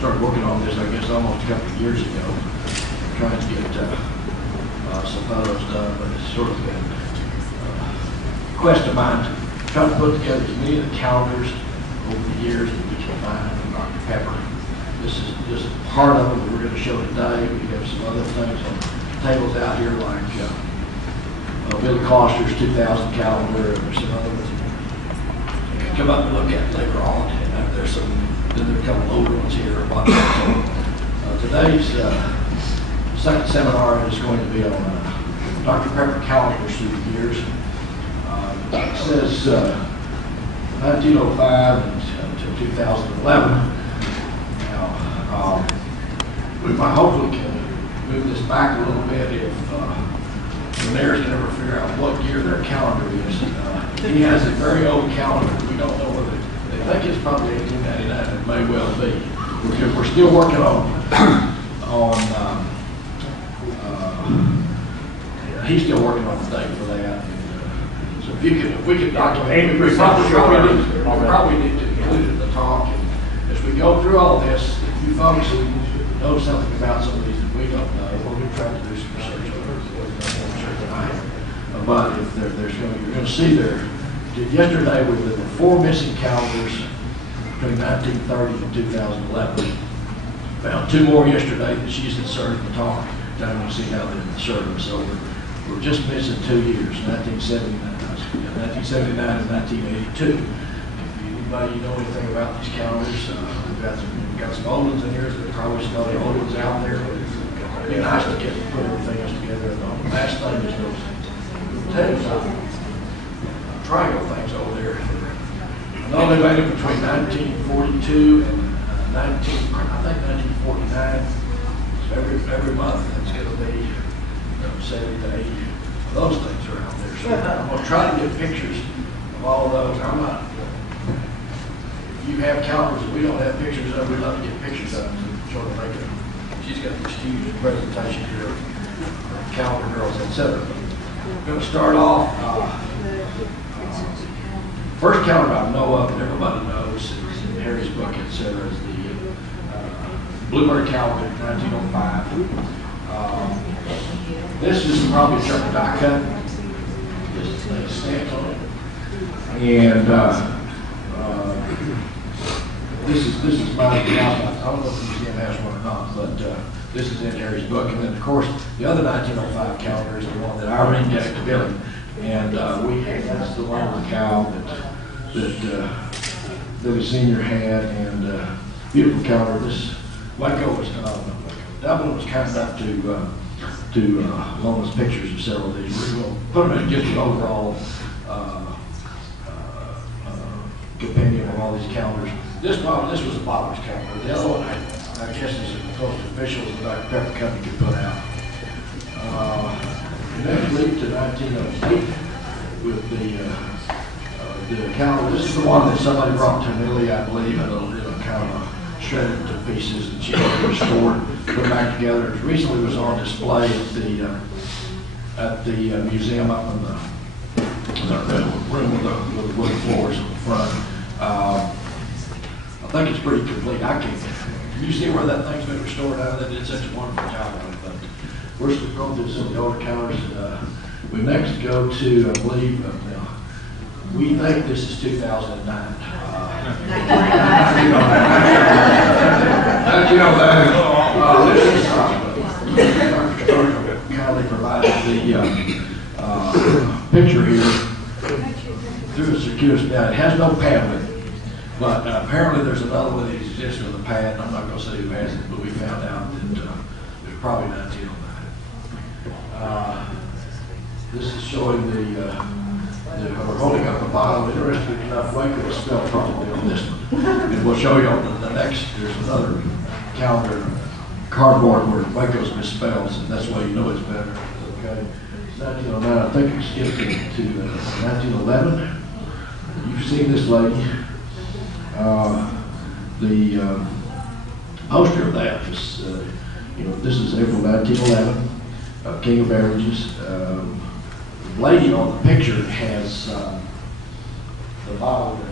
started working on this, I guess, almost a couple of years ago, trying to get some photos done, but it's sort of been a quest of mine to try to put together as many of the calendars over the years that we can find from Dr. Pepper. This is part of it that we're going to show today. We have some other things on tables out here like Billy Coster's 2000 calendar, and there's some other ones you can come up and look at later on. And there's some, then there are a couple older ones here. So today's second seminar is going to be on Dr. Pepper calendars through the years. It says 1905 until 2011. Now, we might hopefully can move this back a little bit if the mayor's can ever figure out what year their calendar is. He has a very old calendar. We don't know whether they think it's probably 1899. It may well be. We're still working he's still working on the date for that. So if we could document, we probably need to include it in the talk. And as we go through all this, if you folks know something about some of these that we don't know, we'll try to do some research tonight. But if you're going to see there, yesterday there were 4 missing calendars between 1930 and 2011. Found 2 more yesterday that she's inserted in the talk. Time to see how they insert them. So we're just missing 2 years, 1979 and 1982. If anybody know anything about these calendars, we've got some old ones in here. There's probably some other old ones out there. It'd be nice to put everything together. And the last thing is those triangle things over there. I know they made it between 1942 and 1949. So every month it's going to be 70 to 80. Those things are out there. So I'm going to try to get pictures of all of those. If you have calendars that we don't have pictures of, we'd love to get pictures of them to sort of make it. She's got this huge presentation here of calendar girls, etc. I'm going to start off. First calendar I know of that everybody knows is in Harry's book, etc. is the Bluebird calendar, 1905. This is probably a chart that I cut. This is a stamp on it. And this is my account. I don't know if the museum has one or not, but this is in Harry's book. And then, of course, the other 1905 calendar is the one that Irene gave to Billy. And that's the one with the cow that Billy Sr. had. And beautiful calendar. This Waco was, Dublin was kind enough to loan us pictures of several of these. We're going to put them in just an overall compendium of all these calendars. This was a bottomless calendar. The other one, I guess, is the most official that Dr. Pepper Company could put out. Next leap to 1908 with the calendar. This is the one that somebody brought to Millie, I believe, in a kind of shredded to pieces, and she had restored, put back together. It recently was on display at the museum up in the room with the wooden floors in the front. I think it's pretty complete. I can't. Can you see where that thing's been restored out of? They did such a wonderful job on it. But we're still going through some of the older calendars. We next go to, I believe, we think this is 2009. Kindly provided the picture here through a circuitous. Now, it has no pad with it, but apparently there's another one that exists with a pad. I'm not going to say who has it, but we found out that it's probably 1909. This is showing we're holding up a bottle. Interesting enough, Waco is spelled properly on this one. And we'll show you on the next, there's another calendar, cardboard, where Waco's misspelled, so that's why you know it's better. Okay. 1909, I think it's skipped to 1911. You've seen this lady. The poster of that is, this is April 1911, King of Averages. The lady on the picture has the bottle that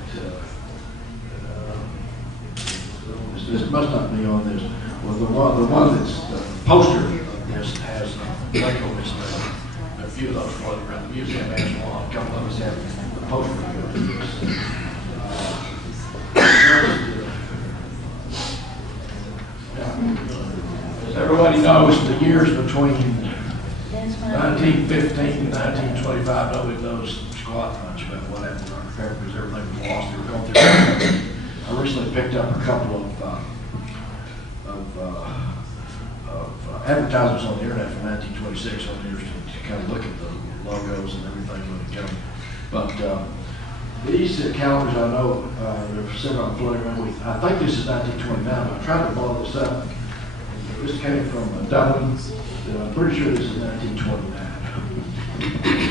this must not be on this. Well, the one that's the poster of this has Waco misspelled. A few of those floating around the museum, actually, a couple of us have the poster of this. As everybody knows, the years between 1915 and 1925, nobody knows squat much about what happened to Dr. Pepper because everything was lost. They were going through. I recently picked up a couple of advertisements on the internet from 1926 on here to kind of look at the logos and everything when it came. But these calendars, I know they're sitting on floating around with. I think this is 1929, but I tried to blow this up. This came from Dublin. I'm pretty sure this is 1929.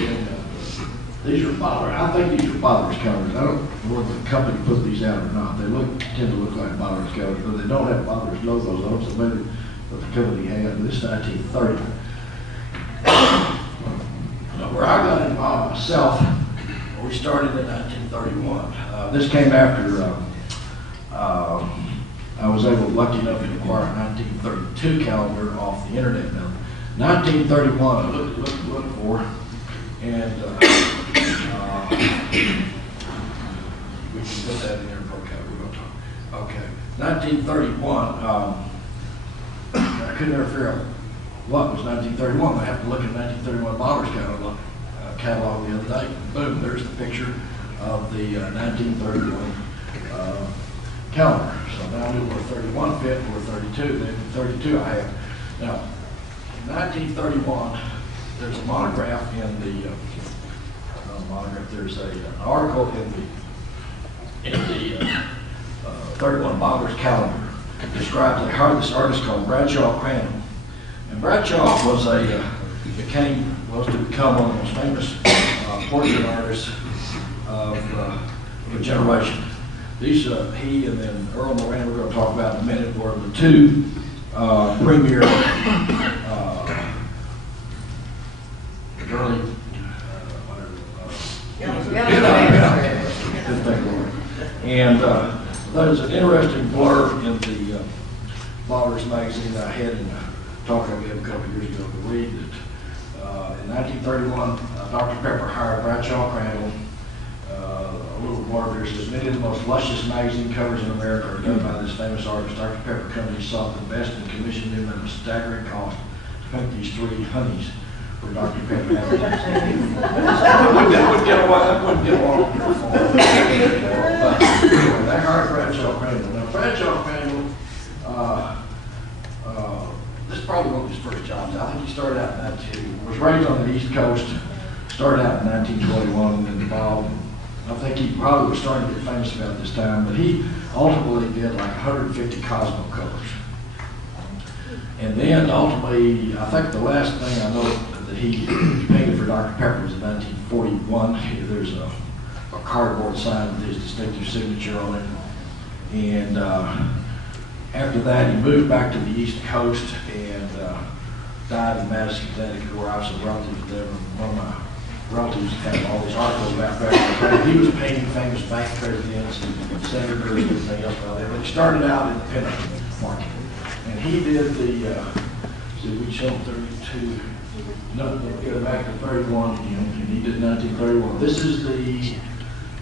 And, these are Bottlers. I think these are Bottlers calendars. I don't know if the company put these out or not. They tend to look like Bottlers calendars, but they don't have Bottlers logos on them, so maybe what the company had. This is 1930. Where I got involved myself, we started in 1931. This came after I was lucky enough to acquire a 1932 calendar off the internet. Now, 1931, I looked for, and we can put that in there. Okay, 1931. I couldn't ever figure out what was 1931. I have to look at 1931 Bottlers catalog the other day. Boom, there's the picture of the 1931 calendar. So now I knew where 31 fit, where 32. Then 32 I have. Now, in 1931, there's a monograph in the there's an article in the 31 Bottlers calendar. It describes this artist called Bradshaw Crandall. And Bradshaw was to become one of the most famous portrait artists of a generation. These, he and then Earl Moran, we're going to talk about in a minute, were the two premier early, and there's an interesting blurb in the Bottlers magazine that I had in talk I gave a couple of years ago to read that in 1931, Dr. Pepper hired Bradshaw Crandall. A little blurb here says, many of the most luscious magazine covers in America are done by this famous artist. Dr. Pepper Company sought the best and commissioned him at a staggering cost to paint these three honeys for Dr. Pepper advertising. That wouldn't get along. But they hired Bradshaw Crandall. Now, Bradshaw Crandall, this is probably one of his first jobs. I think he started out was raised on the East Coast, started out in 1921 and then evolved. I think he probably was starting to get famous about this time, but he ultimately did like 150 Cosmo covers. And then ultimately, I think the last thing I know that he painted for Dr. Pepper was in 1941. There's a cardboard sign with his distinctive signature on it. And after that, he moved back to the East Coast and died in Madison, Connecticut, where I have some relatives there. One of my relatives had all these articles about Pepper. He was painting famous bank presidents and senators and everything else out there. But he started out in the pinup market. And he did the, we showed 32, no, go back to 31 again, and he did 1931. This is the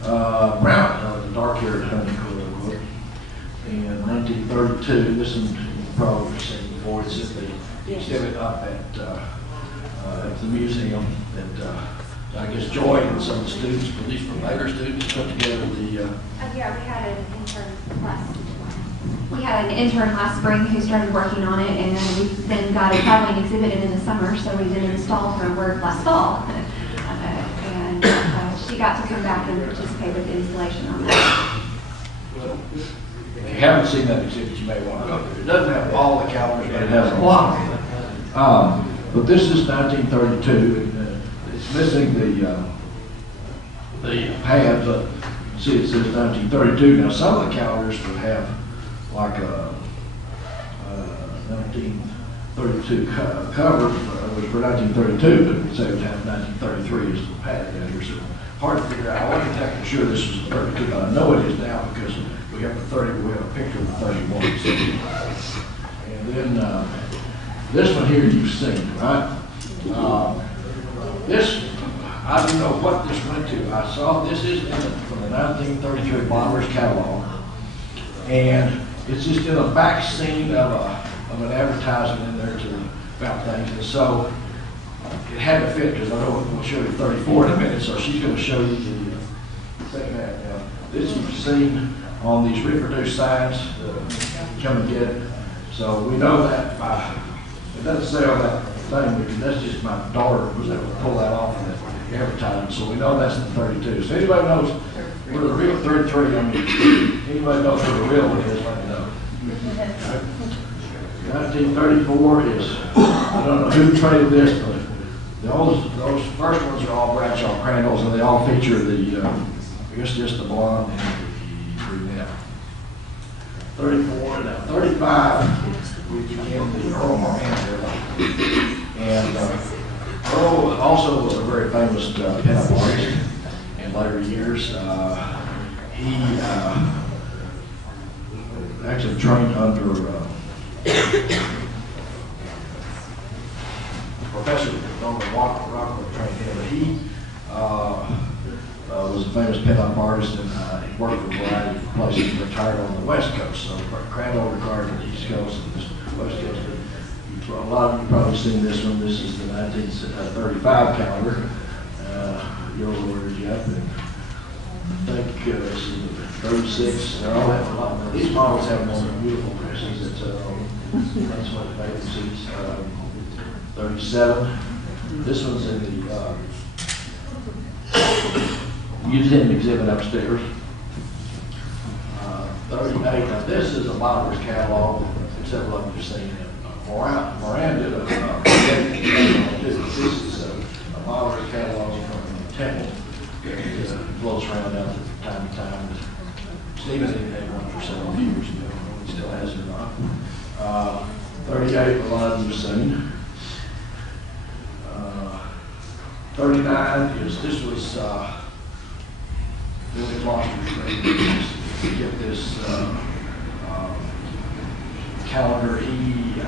brown, the dark-haired honey, quote unquote. And 1932, this one you've probably seen before, it's at the exhibit up at the museum that I guess Joy and some of the students, at least from later students, put together the... yeah, we had an intern last spring who started working on it, and then we then got it traveling exhibited in the summer, so we then installed her work last fall. And she got to come back and participate with the installation on that. Well, if you haven't seen that exhibit, you may want to go there. It doesn't have all the calendars, but it has a lot of them. But this is 1932. It's missing the pad, but see it says 1932. Now some of the calendars would have like a 1932 cover was for 1932, but it would say it would have 1933 as the pad down here. So hard to figure out. I wasn't exactly sure this was 32, but I know it is now because we have the 30, we have a picture of the 31. So, and then this one here you've seen, right? This, I don't know what this went to. I saw this is from the 1933 Bombers catalog, and it's just in a back scene of an advertisement in there about things. And so it had to fit because I know we'll show you 34 in a minute. So she's going to show you the second half. Now, this you've seen on these reproduced signs. Come and get it. So we know that by it doesn't say on that thing, because that's just my daughter was able to pull that off of the advertisement. So we know that's the 32. So anybody knows where the real 33, I mean, anybody knows where the real one is, let me know. 1934 is, I don't know who traded this, but those first ones are all Bradshaw Crandalls, and they all feature the, I guess just the blonde and the brunette. 34, now 35, we begin the Earl Moran era. And Earl also was a very famous pinup artist in later years. He actually trained under Professor Norman Rockwell trained him, but he was a famous pinup artist, and he worked for a variety of places. He retired on the West Coast, so Crandall retired on the East Coast and the West Coast. But a lot of you probably seen this one. This is the 1935 calendar. Yours ordered yet, and I think this is the 36. They all have a lot more. These models have more beautiful dresses. That's what the vacancies. 37. This one's in the museum exhibit upstairs. 38. Now this is a modeler's catalog, except what you've seen. Moran did a this is a modeler's catalog from Temple. It floats around out from time to time. Stephen had one for several years ago. He still has it or not. 38, a lot of you've seen. 39 is, this was Billy Foster's to get this calendar. I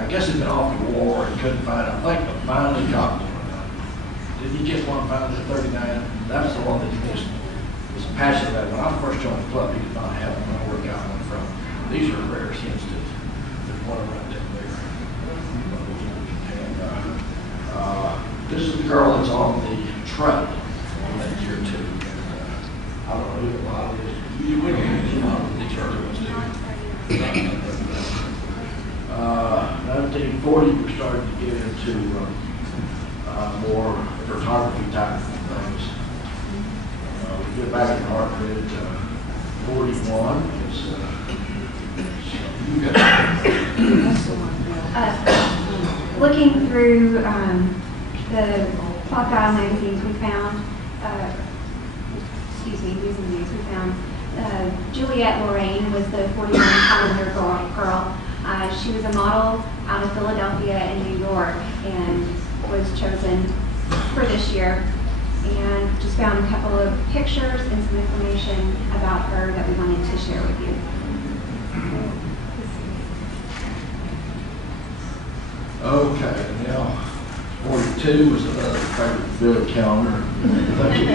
guess he'd been off the war and couldn't find it. I think but finally got one. Did he get one finally at 39? That was the one that he just was passionate about. When I first joined the club, he did not have one. Where he got one from. These are rare hints that there's one right there. And this is the girl that's on the tray on that year too. And, I don't know who the model is. You wouldn't use the model. These early ones do. 1940, we started to get into more photography type things. We get back in Hartford. 41 is you got looking through the Clock Dial magazines, we found, news, we found Juliette Lorraine was the 41 calendar girl. She was a model out of Philadelphia and New York and was chosen for this year. And just found a couple of pictures and some information about her that we wanted to share with you. Okay, now 42 was another favorite Billy calendar. Thank you,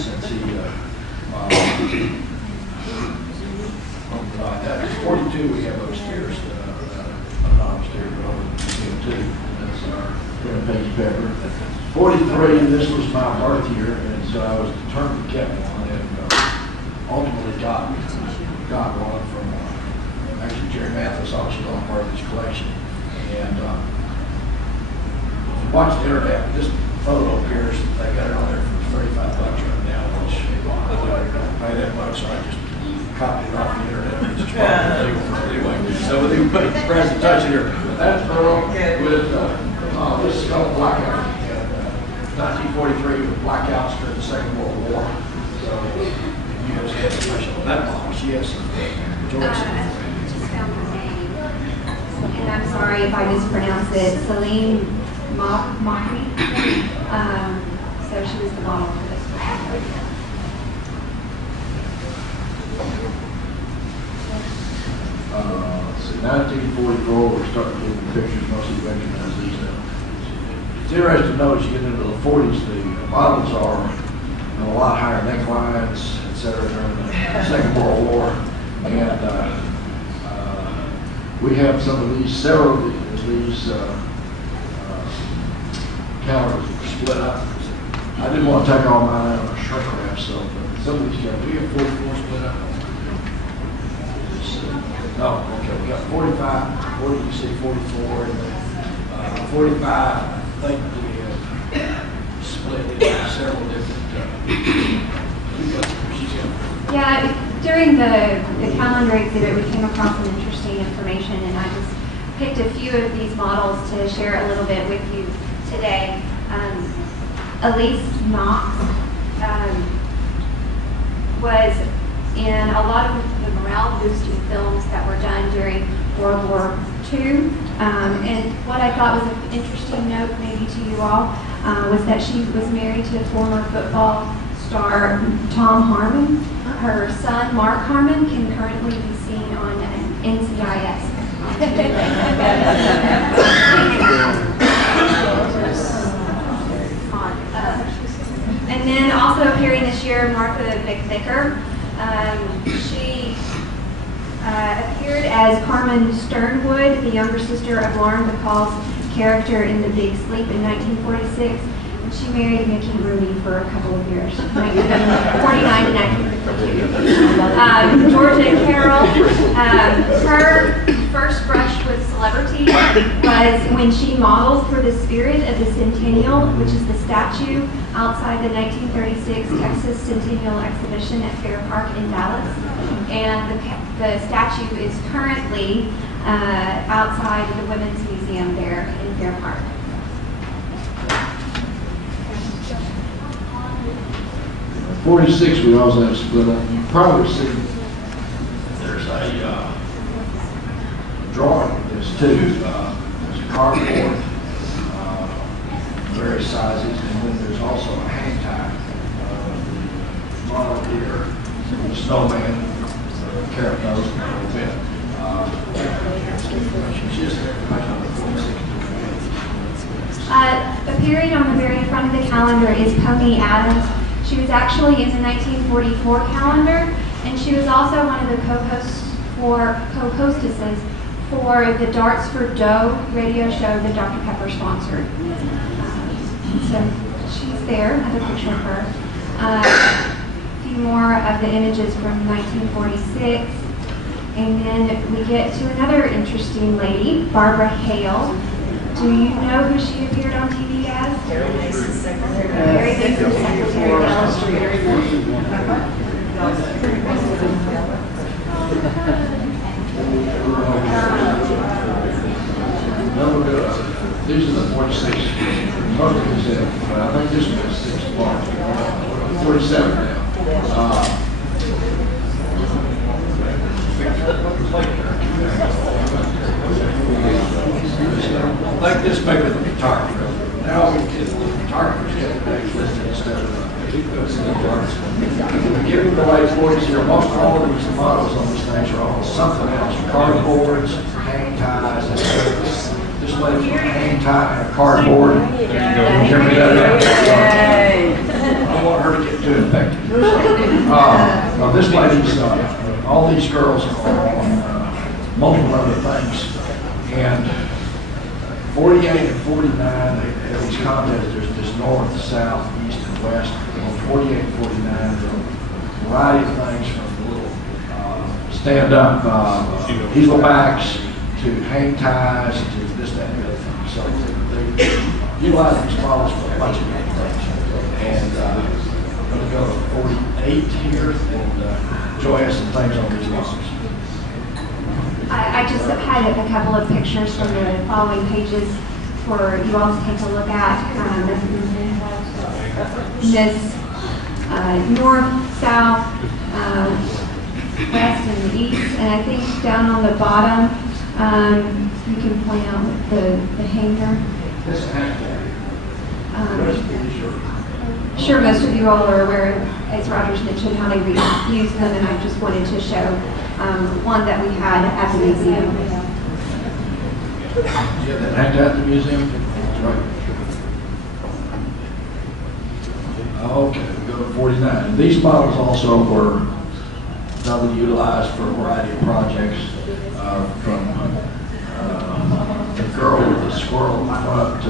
since he that is 42 we have upstairs, not upstairs, but over too. That's our Peggy Pepper. 43, this was my birth year, and so I was determined to get one, and ultimately got one from actually Jerry Mathis auctioned on part of his collection. And if you watch the internet, this photo appears, they got it on there for $35 right now, which I don't pay that much, so I just copied it off the internet. It's just anyway, so we put the presentation here. That's Earl with this is called Blackout. 1943 with blackouts during the Second World War. So you have some information on that model. She has some joints. Just found her name, and I'm sorry if I mispronounce it. Celine Mockery. So she was the model for this one. Let's see, 1944, we're starting to get the pictures, most of you recognize these now. It's interesting to notice you get into the 40s, the models are a lot higher necklines, et cetera, during the Second World War. And we have some of these, several of these calendars split up. I didn't want to take all mine out of a shrink wrap, so some of these calendars, we have 44 split up. No, okay, we got 45, 40, you see 44, and 45, I think we have split into several different, Yeah, during the calendar exhibit, we came across some interesting information, and I just picked a few of these models to share a little bit with you today. Elise Knox was in a lot of the morale-boosting films that were done during World War II. And what I thought was an interesting note maybe to you all was that she was married to former football star Tom Harmon. Her son, Mark Harmon, can currently be seen on NCIS. And then also appearing this year, Martha McVicker. She appeared as Carmen Sternwood, the younger sister of Lauren Bacall's character in The Big Sleep in 1946. And she married Mickey Rooney for a couple of years, 1949 to 1952. Georgia Carroll, her first brush with celebrity was when she modeled for the Spirit of the Centennial, which is the statue outside the 1936 Texas Centennial Exhibition at Fair Park in Dallas. And the statue is currently outside the Women's Museum there in Fair Park. At 46, we also have split up. You probably see there's a drawing of this too. There's a cardboard, various sizes, and then there's also a hang tie. Model here, the snowman, carrot nose, a little bit. Appearing on the very front of the calendar is Pony Adams. She was actually in the 1944 calendar, and she was also one of the co-hostesses for the Darts for Dough radio show that Dr. Pepper sponsored. So she's there, another picture of her. A few more of the images from 1946. And then we get to another interesting lady, Barbara Hale. Do you know who she appeared on TV as? Mary Mason's secretary. Mary Mason's secretary. These are the 46. Most of these, but I think this one is 6 bars. 47 now. Like this, maybe the photographer. Now we get the photographers get the names listed instead of giving away 40s here. Most all of these models on these things are all something else. Cardboards, hang ties, this lady's hang tie and a cardboard. I don't want her to get too infected. Now this lady's, all these girls are on multiple other things. And 48 and 49, they have these contests. There's this north, south, east, and west. On 48 and 49, there are a variety of things from little stand-up eagle backs to hang ties to this, that, and the other thing. So they utilize these models for a bunch of different things. And I'm going to go to 48 here and Joy has some things on these models. I just had a couple of pictures from the following pages for you all to take a look at. This north, south, west, and east, and I think down on the bottom, you can point out the hanger. This hanger. Sure, most of you all are aware, as Rogers mentioned, how they reuse them, and I just wanted to show one that we had at the museum. Yeah, that hanged out at the museum? That's right. Okay, we go to 49. These models also were doubly utilized for a variety of projects, from the girl with the squirrel in front,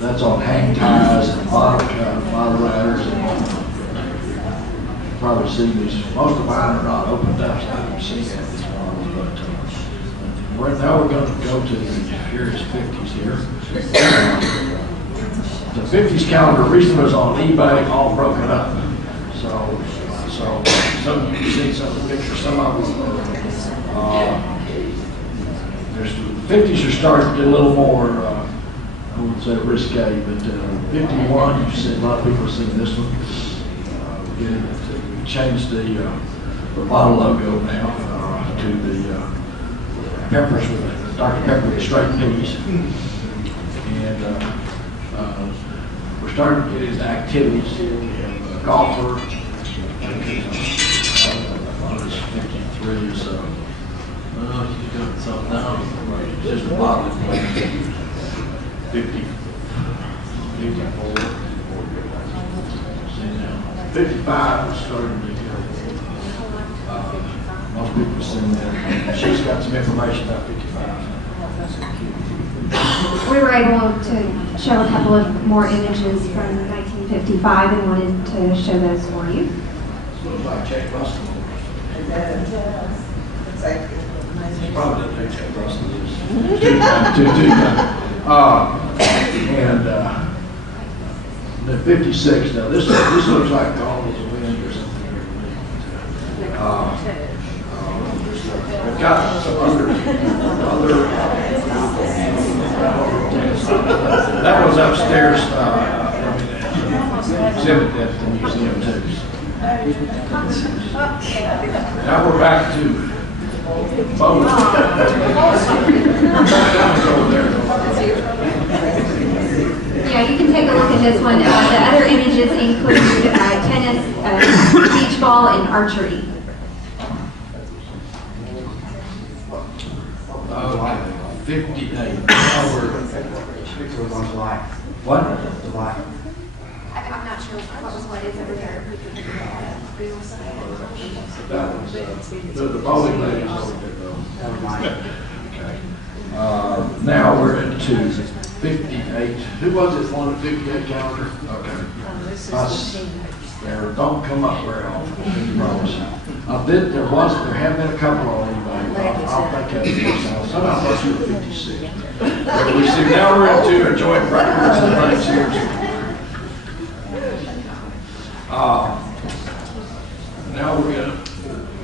that's on hang ties and bottle ladders. You've probably seen these. Most of mine are not opened up, so I haven't seen these models, but now we're going to go to the Furious 50s here. The 50s calendar recently was on eBay, all broken up. So some you can see some of the pictures, some of them. The 50s are starting to get a little more, I wouldn't say risque, but 51, you've seen, a lot of people have seen this one. We changed the bottle logo now to the peppers with Dr. Pepper with straight peas. And we're starting to get into activities. We have a golfer. I thought it's 53, so he's got something down. Just a bottle of 50, 54. 55 is starting to go. Most people have seen that. She's got some information about 55. We were able to show a couple of more images from 1955 and wanted to show those for you. Looks like Jack Russell. It does. Looks like It's probably not who Jack Russell is. Too young. And the 56. Now this looks like Gone with the Wind or something here. We've got some other. That was upstairs. Exhibit at the museum too. Now we're back to bowling. Over there. Yeah, you can take a look at this one. The other images include tennis, beach ball, and archery. 58. What? I'm not sure what is over there. That was the bowling ladies over there though. Okay. Now we're into 58. Who was it on the 58 calendar? Okay. Don't come up very often, I promise. There have been a couple on eBay. I'll think of it myself. Somehow plus you were 56. But we see now we're into enjoying records and things here. Now we're going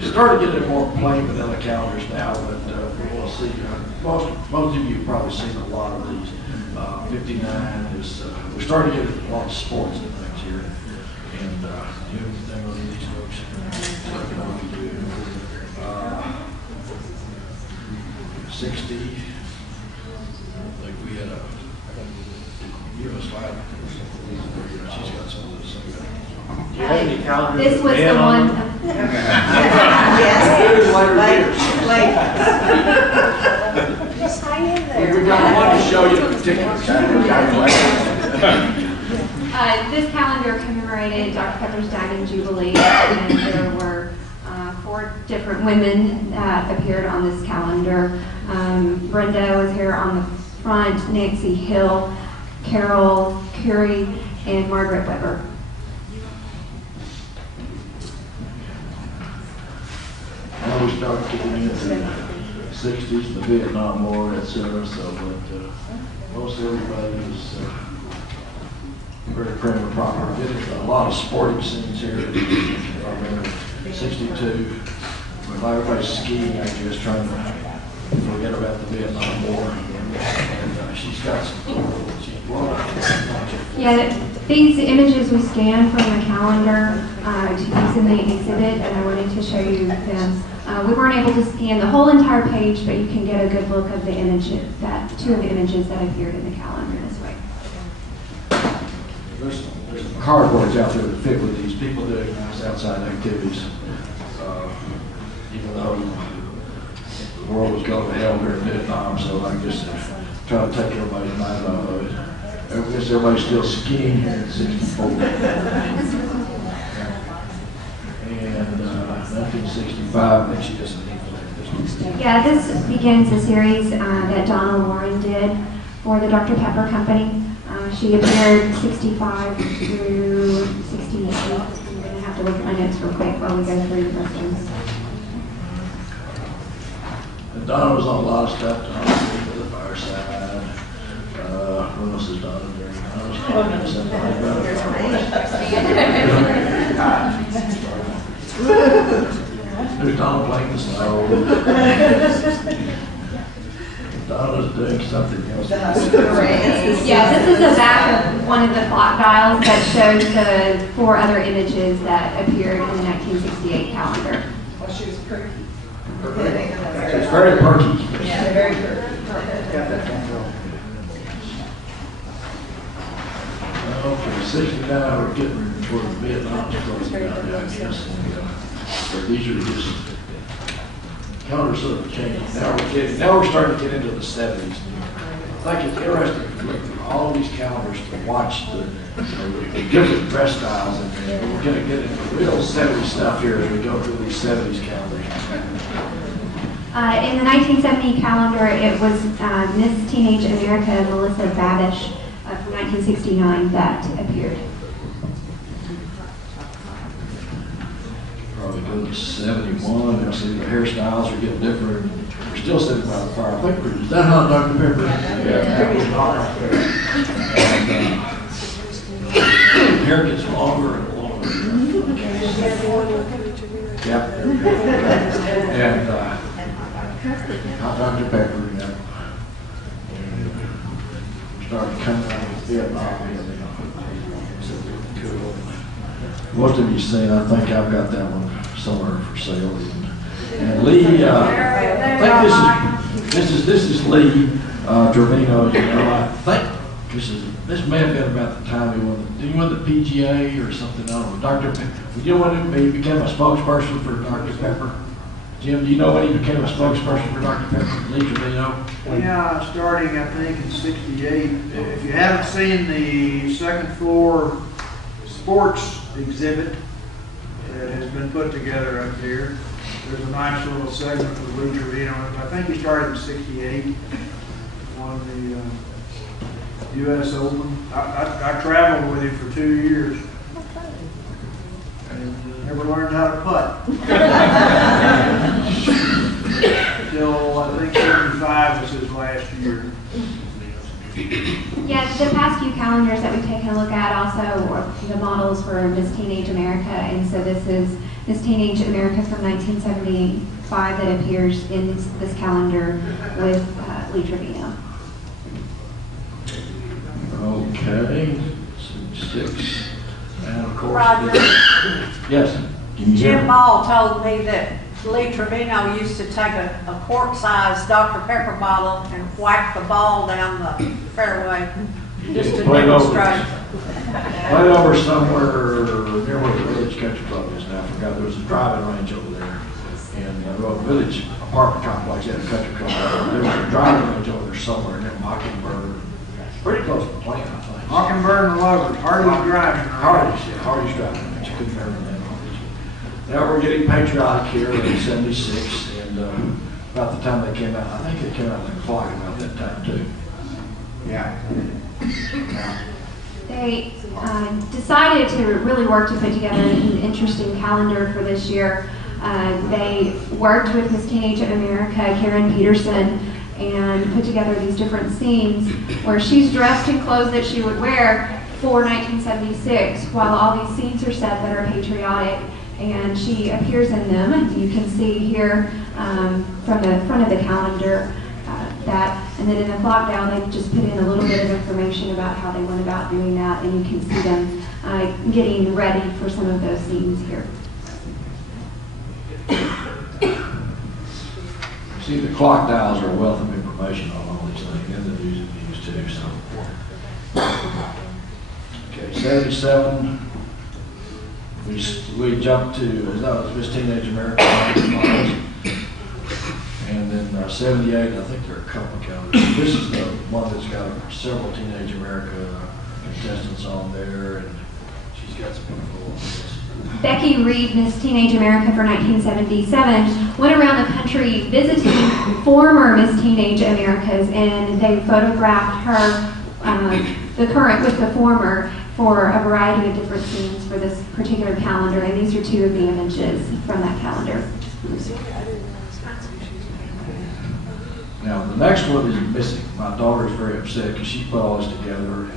to start to get more plain vanilla calendars now, but we'll see. Most of you have probably seen a lot of these. 59 is, we're starting to get a lot of sports and things here. And do you have anything on these folks? Let me know if you do. 60. I think we had a slide. She's got some of this. Do you have any calendars? This was the one. yes. Just hang in there. We got one to show you the particular calendar. This calendar commemorated Dr. Pepper's Diamond Jubilee, and there were 4 different women that appeared on this calendar. Brenda was here on the front, Nancy Hill, Carol Curry, and Margaret Weber. Now we start getting into the 60s, the Vietnam War, etc. So, but most everybody is very prim and proper. Getting a lot of sporting scenes here. I remember 62, with everybody's skiing, I guess, trying to forget about the Vietnam War. And she's got some, she's blown up. Yeah, these images we scanned from the calendar to use in the exhibit, and I wanted to show you them. We weren't able to scan the whole entire page, but you can get a good look of the images, 2 of the images that appeared in the calendar this way. There's some cardboards out there that fit with these people doing nice outside activities. even though the world was going to hell during Vietnam, so I guess they're trying to take everybody's mind off of it. I guess everybody's still skiing here in 64. And 1965, then she doesn't need for that. Yeah, this begins a series that Donna Warren did for the Dr. Pepper Company. She appeared 65 through 68. I'm going to have to look at my notes real quick while we go through the rest of them. And Donna was on a lot of stuff. Donna was with the Fireside. What else is Donna doing? There's Donna playing the snow. Donna's doing something else. Yeah, this is the back of one of the clock dials that shows the 4 other images that appeared in the 1968 calendar. Well, she was pretty. It's very perky. Yeah, very pretty. Okay, 69, we're getting toward Vietnam's closing out, I guess. But these are just calendars sort of changing. Now we're starting to get into the 70s. I think it's interesting to look through all of these calendars to watch the different dress styles, and we're going to get into real 70s stuff here as we go through these 70s calendars. In the 1970 calendar, it was Miss Teenage America, Melissa Babish, from 1969 that appeared. Probably go to 71. You'll see the hairstyles are getting different. We're still sitting by the fire. I think is that how Dr. Pepper? Yeah. And hair gets longer and longer. Yep. And Dr. Pepper, yeah. Started coming out of Vietnam. Cool. Most of you seen, I think I've got that one somewhere for sale. And Lee, I think this is Lee Trevino. You know, I think this may have been about the time he won. Did he win the PGA or something? I don't know. Dr. Pepper. You know when he became a spokesperson for Dr. Pepper? Jim, do you know when he became a spokesperson for Dr. Pepper? Lee Trevino? Yeah, starting I think in '68. If you haven't seen the second floor sports exhibit that has been put together up here, there's a nice little segment with Lee Trevino. I think he started in '68, won the U.S. Open. I traveled with him for 2 years. And never learned how to putt. Until I think 75 was his last year. Yeah, the past few calendars that we've taken a look at also were the models for Miss Teenage America, and so this is Miss Teenage America from 1975 that appears in this calendar with Lee Trevino. Okay, 6. And of course, Roger. yes. Can you hear Jim me? Ball told me that Lee Trevino used to take a quart-sized Dr. Pepper bottle and whack the ball down the fairway just to Play it over. demonstrate. Right over somewhere near where the Village Country Club is now. I forgot there was a driving range over there. And Village apartment complex had a country club. There was a driving range over there somewhere near Mockingbird. Pretty close to the plant, I think. Mockingbird and Lovers, Hardy's driving. Hardy's driving range. I couldn't remember that. Now we're getting patriotic here in '76, and about the time they came out, I think they came out like a clock about that time too. Yeah. They decided to really work to put together an interesting calendar for this year. They worked with Miss Teenage America, Karen Peterson, and put together these different scenes where she's dressed in clothes that she would wear for 1976, while all these scenes are set that are patriotic, and she appears in them. And you can see here from the front of the calendar that, and then in the clock dial, they just put in a little bit of information about how they went about doing that, and you can see them getting ready for some of those scenes here. See, the clock dials are a wealth of information on all these things, and the music views too. So, okay, 77. we jumped to, no, it was Miss Teenage America. And then 78, I think there are a couple calendars. This is the one that's got several Teenage America contestants on there, and she's got some info on this. Becky Reed, Miss Teenage America for 1977, went around the country visiting former Miss Teenage Americas, and they photographed her, the current with the former, for a variety of different scenes for this particular calendar, and these are two of the images from that calendar. Now, the next one is missing. My daughter is very upset because she put all this together.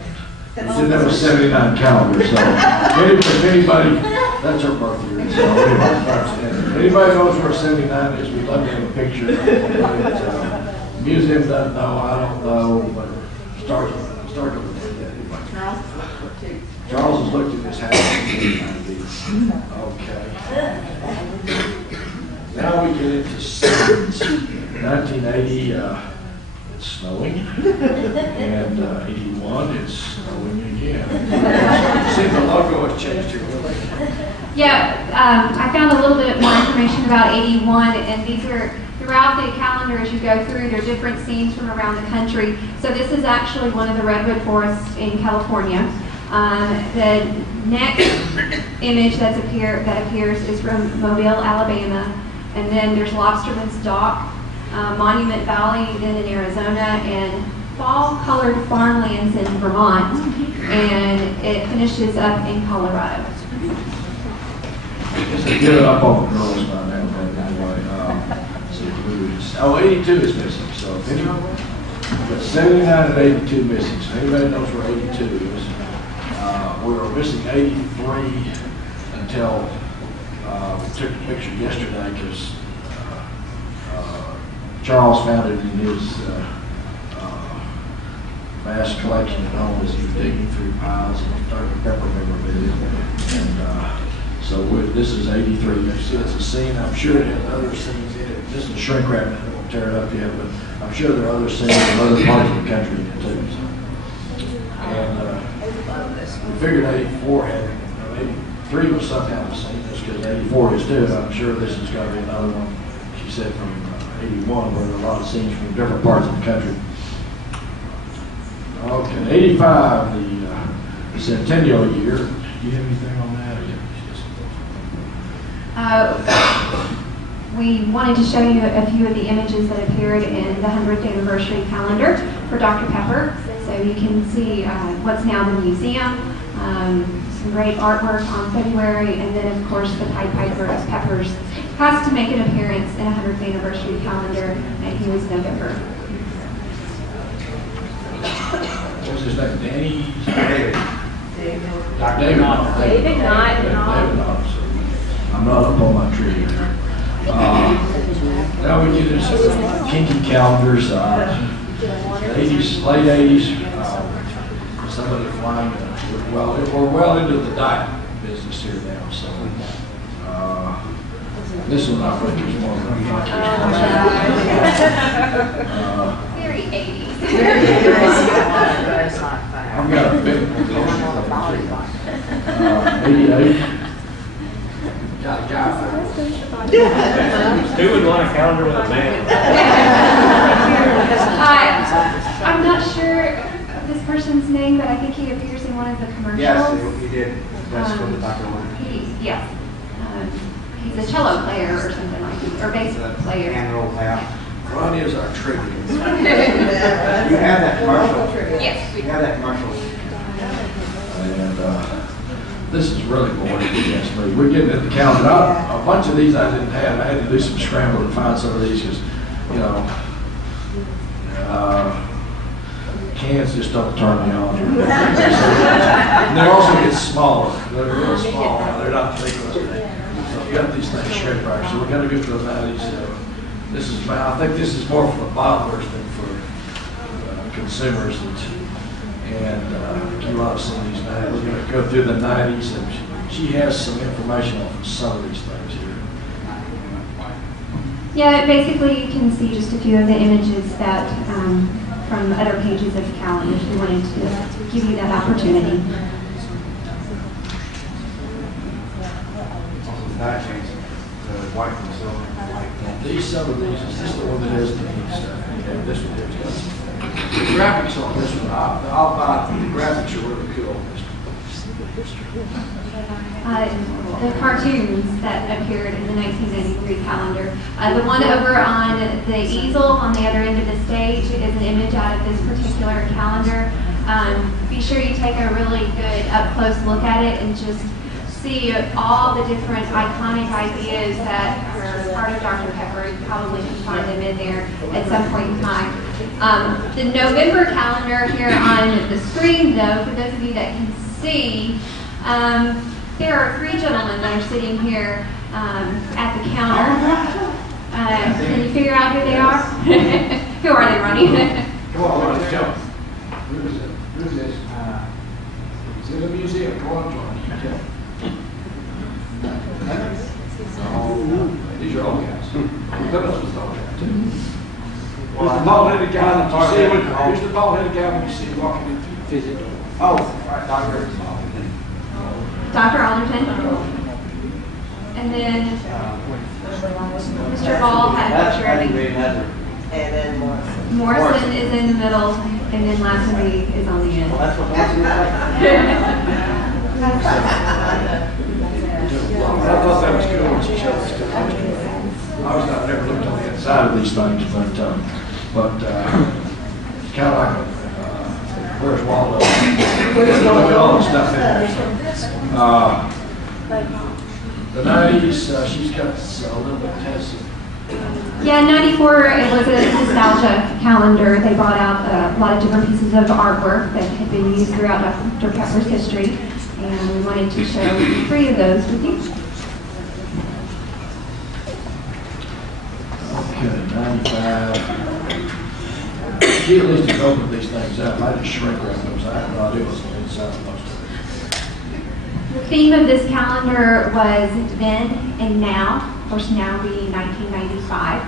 We didn't have a 79 calendar, so if anybody, that's her birth year. So if anybody knows where 79 is, we'd love to have a picture. The museum doesn't know, I don't know, but start over there. Charles has looked at his house. Okay. Now we get into scenes. 1980, it's snowing, and 81, it's snowing again. See, the logo has changed here. Yeah, I found a little bit more information about 81, and these are throughout the calendar as you go through. There are different scenes from around the country. So this is actually one of the redwood forests in California. The next image that appears is from Mobile, Alabama, and then there's Lobsterman's Dock, Monument Valley, then in Arizona, and fall-colored farmlands in Vermont, and it finishes up in Colorado. Just to get it up on the girls by now, anyway. See who's, 82 is missing, so if but 79 and 82 missing, so anybody knows where 82 is. We were missing 83 until we took the picture yesterday because Charles found it in his vast collection at home as he was digging through piles of Dr. Pepper memorabilia. And so this is 83. You see it's a scene. I'm sure it has other scenes in it. This is shrink wrap. I won't tear it up yet, but I'm sure there are other scenes in other parts of the country in it too. So. And we figured 84 had, 83 was some kind of scene, just because 84 is too. I'm sure this has got to be another one. She said from 81, where there are a lot of scenes from different parts of the country. Okay, 85, the centennial year. Do you have anything on that? Or We wanted to show you a few of the images that appeared in the 100th anniversary calendar for Dr. Pepper. So you can see what's now the museum, some great artwork on February, and then of course the Pied Piper of Peppers has to make an appearance in a 100th anniversary calendar, and he was November. What's his name? Danny? David. David Knott. David Knott. David Knott. I'm not up on my tree here. Now we get into some kinky calendars. 80s, late 80s. Somebody flying. We're well into the diet business here now. So this one I think is more Very 80s. I've got a big 88. Got a guy for Who would want a calendar with a man? I'm not sure of this person's name, but I think he appears in one of the commercials. Yes, he did. That's what the doctor wanted. Yes. He's a cello player or something like that, or bass player. Hand roll out. Ronnie is our tribute. You have that commercial. Yes. You have that commercial. And this is really boring if you ask me. We're getting at the calendar. A bunch of these I didn't have. I had to do some scrambling to find some of these because, you know, cans just don't turn me on. And they also get smaller. They're real small now. They're not big ones. So you got these things shrink wrap. So we're going to go to the 90s. This is, I think this is more for the bottlers than for consumers. And you ought to see these now. We're going to go through the 90s, and she has some information on some of these things here. Yeah, basically you can see just a few of the images that from other pages of the calendar. We wanted to give you that opportunity. diet change, the white and silver, white. Some of these, is this the one that has the stuff? Yeah, this one here's got some. The graphics on this one, I'll buy, the graphics are really cool. The cartoons that appeared in the 1993 calendar. The one over on the easel on the other end of the stage is an image out of this particular calendar. Be sure you take a really good up-close look at it and just see all the different iconic ideas that are part of Dr. Pepper. You probably can find them in there at some point in time. The November calendar here on the screen, though, for those of you that can see, there are 3 gentlemen that are sitting here at the counter. Can you figure out who they are? Who are they, Ronnie? Come on, let's tell them. Who is it? Who is this? It's in the museum. Go on, John. You tell them. These are old guys. Phillips was the old guy, too. Here's the bald-headed guy that you see here's the bald-headed guy when you see walking in through the visit. Oh, right, Dr. Dr. Alderton. And then Mr. Ball had a picture of him. And then Morrison. Morrison is in the middle, and then Lazenby is on the end. Well, that's what Morrison is I thought that was cool when she showed us stuff. I've never looked on the inside Of these things, but kind of like where's Waldo? Look at all the stuff in there. The 90s, she's got a little bit of Tennessee. Yeah, 94, it was a nostalgia calendar. They brought out a lot of different pieces of artwork that had been used throughout Dr. Pepper's history, and we wanted to show 3 of those with you. Okay, 95. She at least has opened these things up. I just shrink wrap those. I have no idea what's on the inside of most of The theme of this calendar was then and now, of course now being 1995.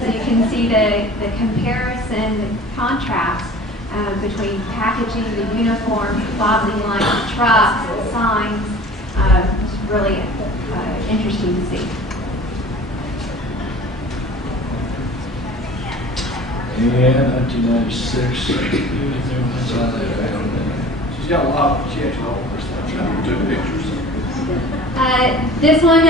So you can see the comparison, the contrast between packaging, the uniforms, the bobbing lights, the trucks, the signs. It's really interesting to see. And 1996. She's got a lot of, she has all of her stuff. She's got 2 pictures. This one,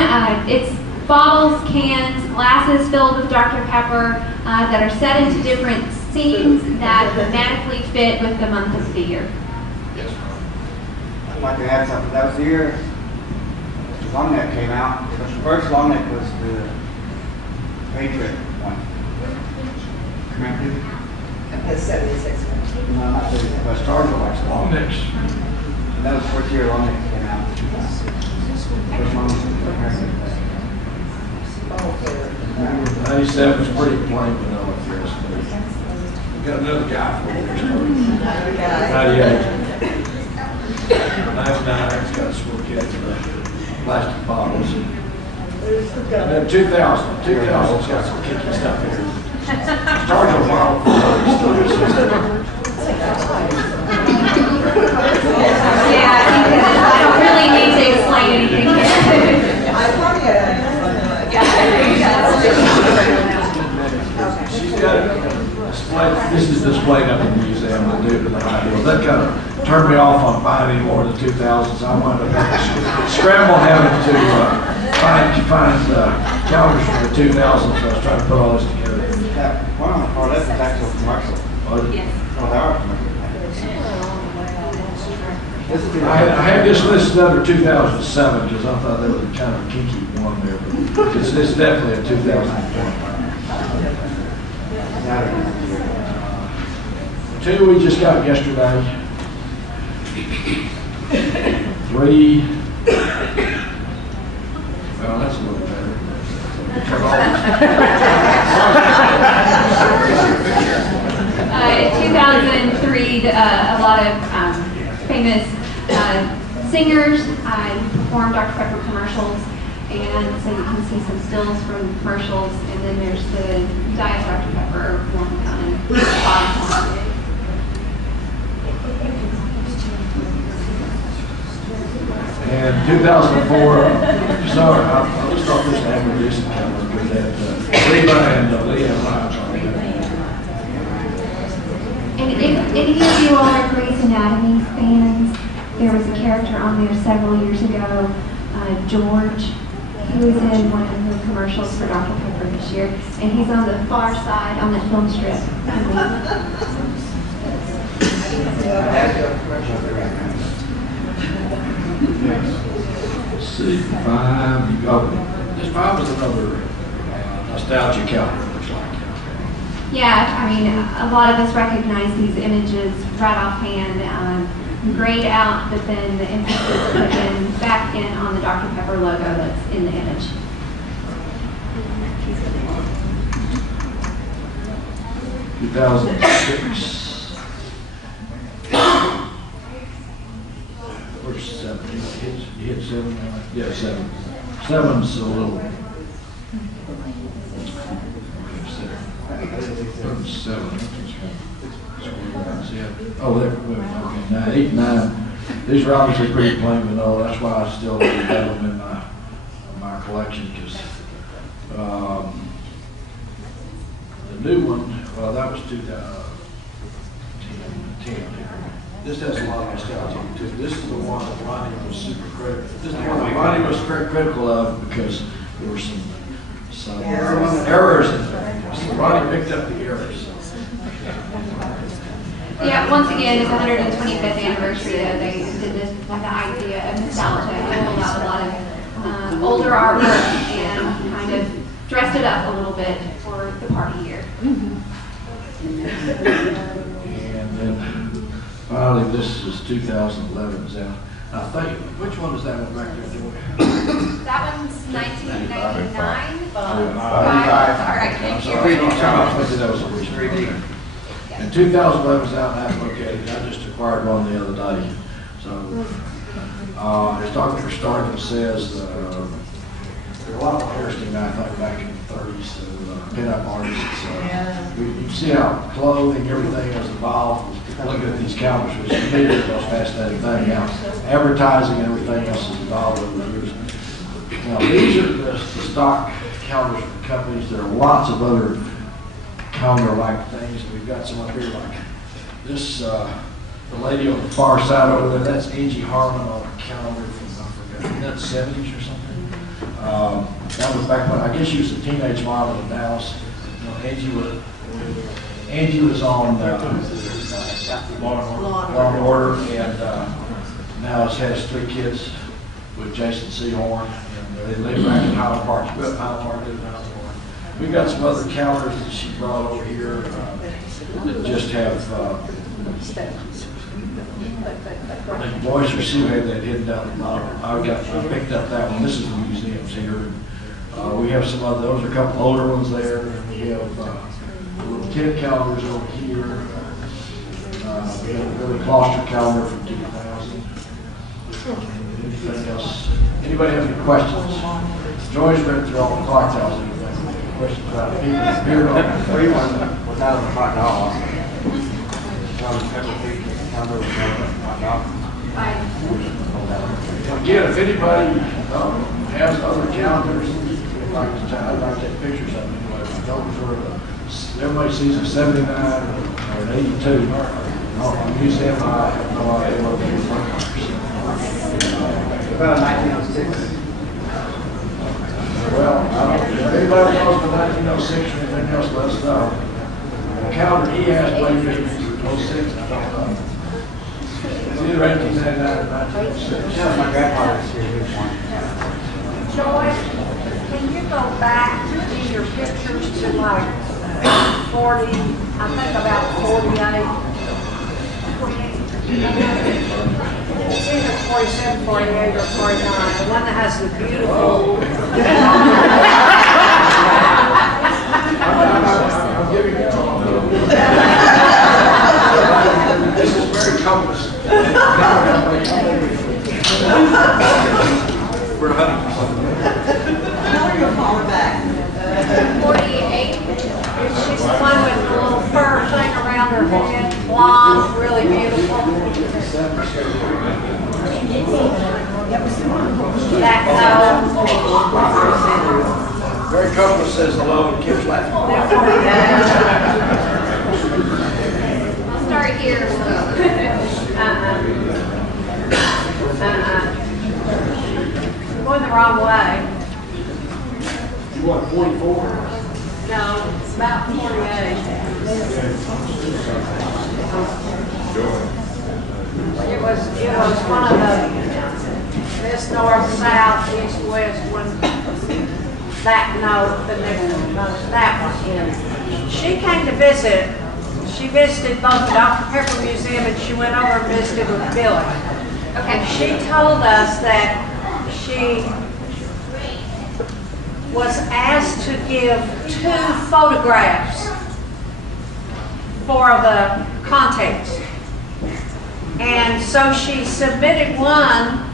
it's bottles, cans, glasses filled with Dr. Pepper that are set into different scenes that thematically fit with the month of the year. Yes. I'd like to add something. That was the year the long neck came out. The first long neck was the Patriot one. Remember? The 76 one. No, not the West Charger likes long necks. And that was the first year long neck came out. First one was the American. Oh, good. 97 is pretty plain vanilla dress. We've got another guy for you. 98. 99, it's got a swirl kit in the plastic bottles. And then 2000, 2000's got some kinky stuff here. Charger model for Yeah, I don't really need to explain anything here. I thought you She's got it displayed, this is displayed up in the museum, the dude with the high heels. That kind of turned me off on buying any more of the 2000s. I wound up having to scramble having to find calendars from the 2000s. I was trying to put all this together. That one on the far left is actual commercial. Yes. Oh, they are commercial. This is I had this listed under 2007 because I thought that was kind of a kinky one there, but it's definitely a 2001. 2 we just got yesterday. 3. Well, that's a little better. 2003, a lot of famous singers performed Dr. Pepper commercials, and so you can see some stills from commercials, and then there's the Diet Dr. Pepper one on the bottom. And 2004, sorry, I was you all are Grey's Anatomy fans, there was a character on there several years ago, George, who was in one of the commercials for Dr. Pepper this year, and he's on the far side on that film strip. Let's see, 5, you go. This 5 is another nostalgia calendar, looks like. Yeah, I mean, a lot of us recognize these images right offhand, grayed out, but then the emphasis put in back in on the Dr. Pepper logo that's in the image. In 2006. Where's 7? You hit 7? Yeah, 7. 7's a little. 7. Oh, there. Okay, now 8, 9. These are obviously pretty plain vanilla. That's why I still have them in my collection, because the new one. Well, that was 2010. This has a lot of nostalgia too. This is the one that Ronnie was super critical. This is the one that Ronnie was very critical of because there were some errors in there. So Ronnie picked up the errors. Yeah, once again, it's 125th anniversary. They did this with the idea of nostalgia. They pulled out a lot of older artwork and kind of dressed it up a little bit for the party year. And then finally, this is 2011's out. I think, which one is that one back there? That one's 1999. All right, thank you. That was a recent. And 2011 is out, and I haven't looked at it. I just acquired one the other day. So, as Dr. Starkman says, there are a lot of interesting, I think, back in the 30s, pin-up artists. You see how clothing, everything has evolved. Looking at these calendars, which is maybe the most fascinating thing. Now, advertising and everything else has evolved over the years. Now, these are the stock calendars for companies. There are lots of other calendar-like things. We've got some up here like this. The lady on the far side over there, that's Angie Harmon on a calendar from, I forgot, that's 70s or something. That was back when, I guess she was a teenage model in Dallas. You know, Angie was on Law and Order, and now has 3 kids with Jason Sehorn, and they live back in Highland Park. She grew up in Highland Park, live in Highland Park. We've got some other calendars that she brought over here that just have, I think Boys for Sue had that hidden down the bottom. I picked up that one. This is the museum's here. We have some other, those are a couple older ones there. We have little tin calendars over here. We have a Billy Kloster calendar from 2000. Anything else? Anybody have any questions? Joy's read through all the clock towers. Questions about it? Here, The free one was out of the $5. Again, if anybody has other calendars, I'd like to take pictures of them. Those are everybody sees a 79 or an 82. On museum, I have no idea what they were. About 1906. Well, I don't, if anybody knows the 1906 or anything else, let us know. The calendar he has, maybe 06, I don't know. It's either 1899 or 1906. Yeah, my grandfather's here, here's one. Joy, can you go back in your pictures to like 40, I think about 48? It's either 47, 48, or 49. The one that has the beautiful. I'm giving you all. This is very compass. We're hunting for something. Now you're falling back. 48. She's the one with the little fur thing around her head, blonde, really beautiful. That Very compass says hello and Kim's laughing. I'll start here. going the wrong way. You want 44? No, it's about 48. It was one of the, this north, south, east, west, one, that note, the next one, that one. She came to visit. She visited both the Dr. Pepper Museum and she went over and visited with Billy. Okay. And she told us that she was asked to give 2 photographs for the contest. And so she submitted one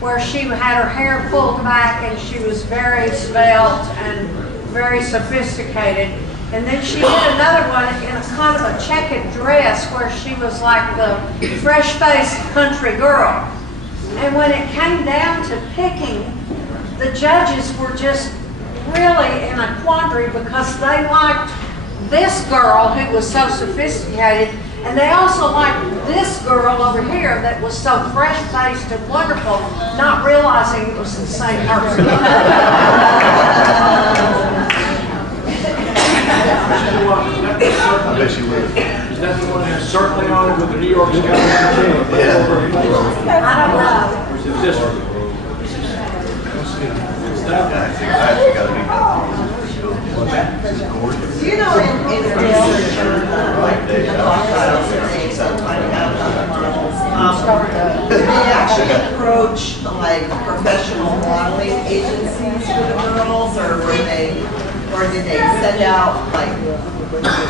where she had her hair pulled back and she was very svelte and very sophisticated. And then she did another one in a kind of a checkered dress where she was like the fresh-faced country girl. And when it came down to picking, the judges were just really in a quandary because they liked this girl who was so sophisticated, and they also liked this girl over here that was so fresh-faced and wonderful, not realizing it was the same person. I bet you would. Is that the one that's certainly on it with the New York Scout? Yeah. I don't know. Or is it this one? It's that I one. think I actually got to be. It's gorgeous. You know, in the research, like the files and things, they actually approach like professional modeling agencies for the girls, or did they send out like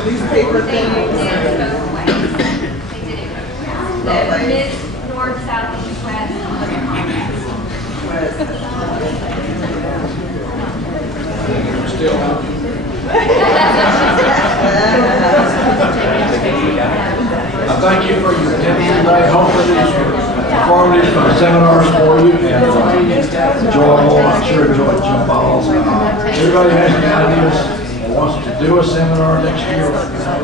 newspaper They did things? it both ways. They did it both ways. The mid, north, south, east, west. Still happy. I thank you for your attendance today. Hopefully these were informative seminars for you and enjoyable. I'm sure enjoyed jump balls. Everybody has any ideas or wants to do a seminar next year, let me know.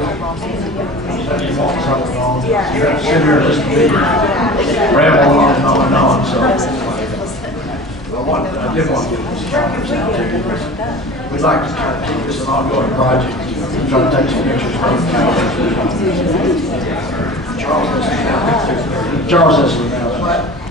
If you want something on, you have to sit here and listen to me ramble on and on, so. I did want to get this conference out to you. We'd like to kind of keep this an ongoing project. Try to take some pictures from Charles has an announcement.